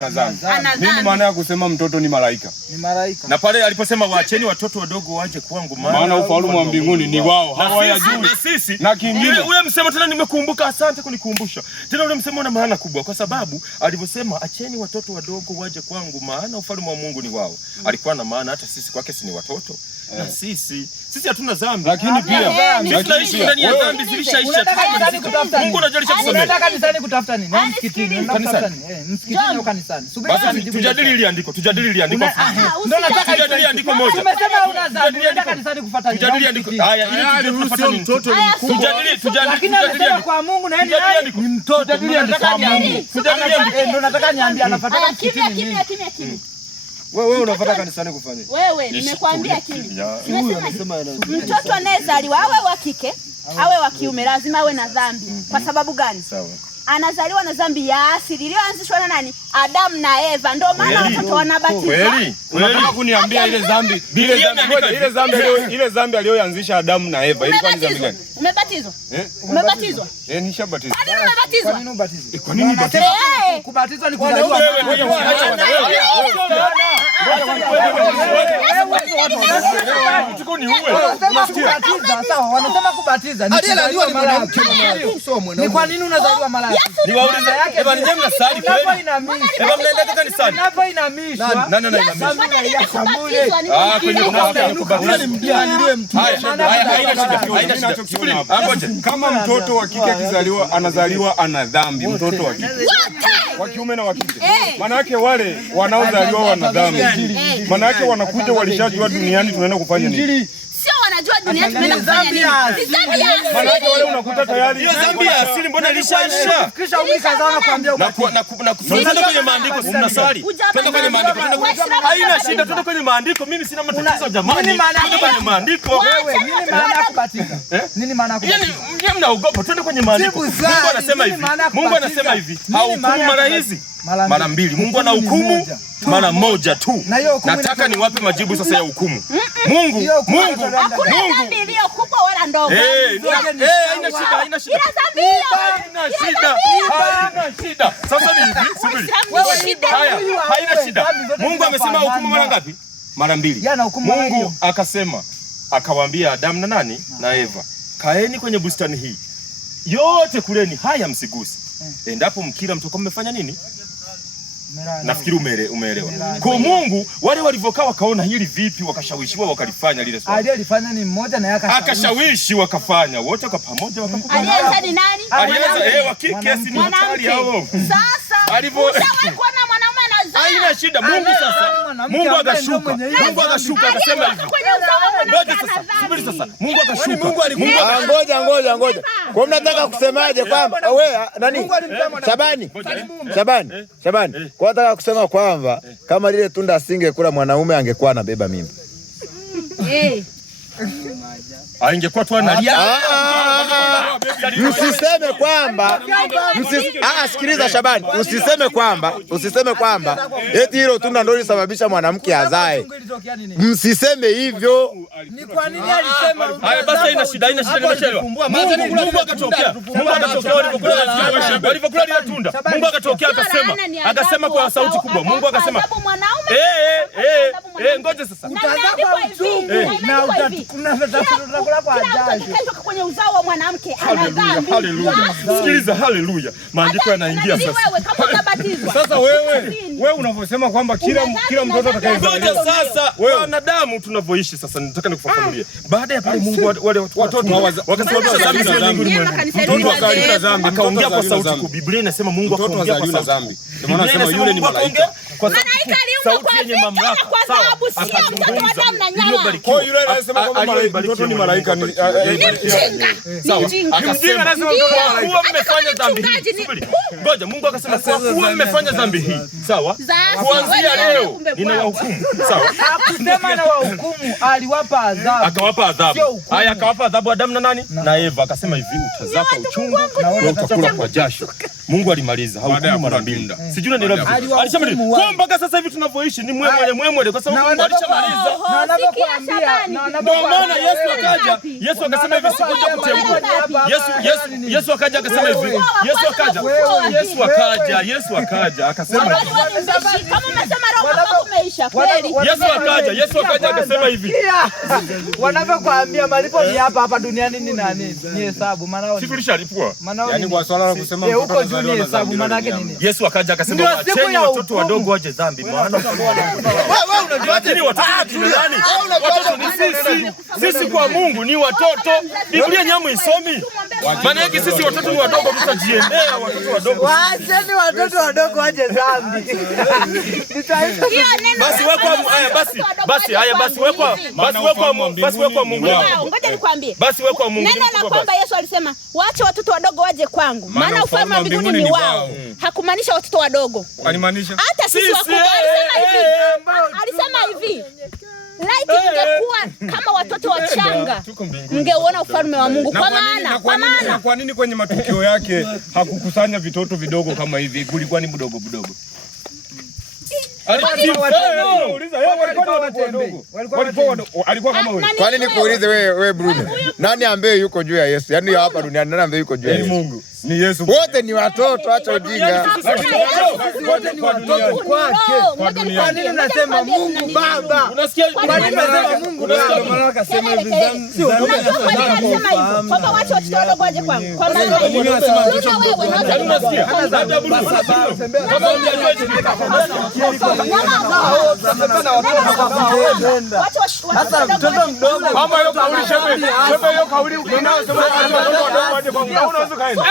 Nini maana ya kusema mtoto ni malaika? Ni malaika. Na pale aliposema waacheni watoto wadogo waje kwangu maana ufalme wa mbinguni ni wao. Hawayajui. Na sisi. Na kingine ule msemo tena nimekumbuka, asante kunikumbusha. Tena ule msemo una maana kubwa kwa sababu aliposema acheni watoto wadogo waje kwangu maana ufalme wa Mungu ni wao. Alikuwa na maana hata sisi kwake si ni watoto. Na sisi hatuna dhambi. Lakini pia tunaishi ndani ya dhambi zilishaisha. Mungu anajalisha kusamehe. Unataka kanisani kutafuta nini? Msikitini. Kanisani. Msikitini au kanisani. Basi tujadili ile andiko. Ndio nataka tujadili andiko moja. Umesema una dhambi. Unataka kanisani kufuata nini? Tujadili andiko. Haya, ili tufuate mtoto ni mkubwa. Tujadili. Lakini anasema kwa Mungu na yeye ni mtoto. Tujadili andiko kwa Mungu. Ndio nataka niambie anafuata msikitini nini? Kimya. Wewe unafuata kanisani kufanya? Wewe nimekuambia kimya. Nimesema mtoto anayezaliwa awe wa kike awe wa kiume lazima awe na dhambi. Kwa sababu gani? Sawa. Anazaliwa na dhambi ya asili iliyoanzishwa na nani? Adamu na Eva. Ndio maana watoto wanabatizwa. Kweli? Unataka kuniambia ile dhambi aliyoanzisha Adamu na Eva ilikuwa ni dhambi gani? Umebatizwa? Umebatizwa? Nishabatizwa. Kwa nini umebatizwa? Kwa nini ubatizwe? Kwa nini ubatizwe? Kubatizwa ni kuzaliwa. Wanasema kubatiza. Ni kwa nini unazaliwa mara? Niwaulize yake bwana, nyinyi mnasali kweli? Eba mnaenda kanisani? Inapoinamishwa. Nani inamishwa? Kwenye kubatiza ni mjane mtu. Haina shida. Kama mtoto wa kike akizaliwa anazaliwa ana dhambi, mtoto wa kike. Wa kiume na wa kike. Maana yake wale wanaozaliwa wana dhambi. Maana yake wanakuja walishajua duniani tunaenda kufanya nini? Sio wanajua duniani tunaenda kufanya nini? Maana yake wale unakuta tayari hiyo dhambi ya asili mbona ilishaisha? Kisha umekazana kuambia na twende kwenye maandiko, si mnasali. Twende kwenye maandiko. Haina shida, twende kwenye maandiko. Mimi sina matatizo jamani. Twende kwenye maandiko. Wewe nini maana ya kubatiza? Nini maana ya kubatiza? Yaani mnaogopa, twende kwenye maandiko. Mungu anasema hivi. Haukumu mara hizi mara mbili. Mungu ana hukumu mara moja tu. Nataka niwape majibu sasa ya hukumu. Mungu hakuna dhambi iliyo kubwa wala ndogo. Haina shida. Sasa ni hivi, subiri. Haina shida. Mungu amesema hukumu mara ngapi? Mara mbili. Mungu akasema, akawaambia Adamu na nani? Na Eva. Kaeni kwenye bustani hii. Yote kuleni, haya msiguse. Endapo mkila mtakuwa mmefanya nini? Nafikiri umeelewa. Kwa Mungu wale walivyokaa wakaona hili vipi, wakashawishiwa wakalifanya lile swali. Alifanya ni mmoja na akashawishi wakafanya wote kwa pamoja wakakubali. Alianza ni nani? Alianza wakike si ni hatari hao. Sasa alivyokuwa na mwanaume anazaa. Haina shida. Mungu sasa Mungu akashuka akasema hivi. Ngoja sasa. Subiri sasa. Mungu akashuka. Ngoja. Kwa mnataka kusemaje kwamba wewe nani? Shabani. Kwa nataka kusema kwamba kama lile tunda asingekula mwanaume angekuwa anabeba mimba. Ingekuwa tu analia. Msiseme kwamba sikiliza Shabani, usiseme kwamba eti hilo tunda ndio lisababisha mwanamke azae. Msiseme hivyo. Ni kwa nini alisema? Haya basi haina shida nimeshaelewa. Mungu akatokea walipokula ile tunda. Mungu akatokea akasema kwa sauti kubwa. Mungu akasema ngoja sasa. Na utakula kwa ajabu. Kwenye uzao wa mwanamke ana dhambi. Haleluya. Sikiliza, haleluya. Maandiko yanaingia sasa. Sasa wewe unavyosema kwamba kila mtoto atakayezaliwa. Ngoja sasa, wanadamu tunavyoishi sasa nataka nikufafanulie. Baada ya pale Mungu wale watoto wakasababisha dhambi za Mungu. Mtoto akaleta dhambi, akaongea kwa sauti kubwa. Biblia inasema Mungu akaongea kwa sauti dhambi. Ndio maana anasema yule ni malaika. Malaika aliumbwa kwa yenye mamlaka. Kwa sababu sio mtoto wa damu na nyama. Kwa yule anasema kwamba mtoto ni malaika ni sawa. Akasema kwa mmefanya dhambi hii. Ngoja, Mungu akasema kwa mmefanya dhambi hii. Sawa? Kuanzia leo ninawahukumu. Sawa? Hakusema na wahukumu, aliwapa adhabu. Akawapa adhabu. Haya akawapa adhabu Adamu na nani? Na Eva. Akasema hivi utazaa kwa uchungu na wewe utakula kwa jasho. Mungu alimaliza, haukumu mara mbili. Sijui ni alisema kwa Ndio mpaka sasa hivi tunavyoishi ni mwemwele kwa sababu Mungu alishamaliza. Na anapokuambia ndio maana Yesu akaja. Yesu akasema hivi sikuja kuteua. Yesu akaja akasema hivi. Yesu akaja akasema kama umesema roho wako umeisha kweli. Yesu akaja akasema hivi. Wanavyokuambia malipo ni hapa duniani ni nani? Ni hesabu maana. Sifulishalipwa. Yaani kwa swala la kusema huko juu ni hesabu maana yake nini? Yesu akaja akasema waacheni watoto wadogo waje dhambi maana wewe unajua ni watoto ni nani? Watoto ni sisi kwa Mungu ni watoto. Biblia nyamu isomi. Maana yake sisi watoto ni wadogo tutajiendea watoto wadogo. Waacheni watoto wadogo waje dhambi. Basi wekwa Mungu. Ngoja nikwambie. Basi wekwa Mungu. Neno la kwamba Yesu alisema waache watoto wadogo waje kwangu maana ufalme wa mbinguni ni wao. Hakumaanisha watoto wadogo. Alimaanisha hata sisi wakubwa. Alisema hivi. Laiti ingekuwa kama watoto wachanga mngeuona ufalme wa Mungu. Kwa maana kwa nini kwenye matukio yake hakukusanya vitoto vidogo kama hivi? Kulikuwa ni mdogo. Kwani nikuulize wewe Bruno, nani ambaye yuko juu ya Yesu? Yaani hapa duniani nani ambaye yuko juu ya Yesu? Mungu. Ni Yesu. Wote ni watoto, acha ujinga. Wote ni watoto kwake. Kwa nini unasema Mungu Baba? Unasikia? Kwa nini unasema Mungu Baba? Maana akasema hivi dhambi. Kwamba wacha watoto wadogo waje kwangu. Kwa maana wewe unasikia? Hata Bruno. Kama unajua hata mtoto mdogo kama hiyo kauli shepe hiyo kauli ukinao sema watoto wadogo waje kwangu. Unaweza kaenda.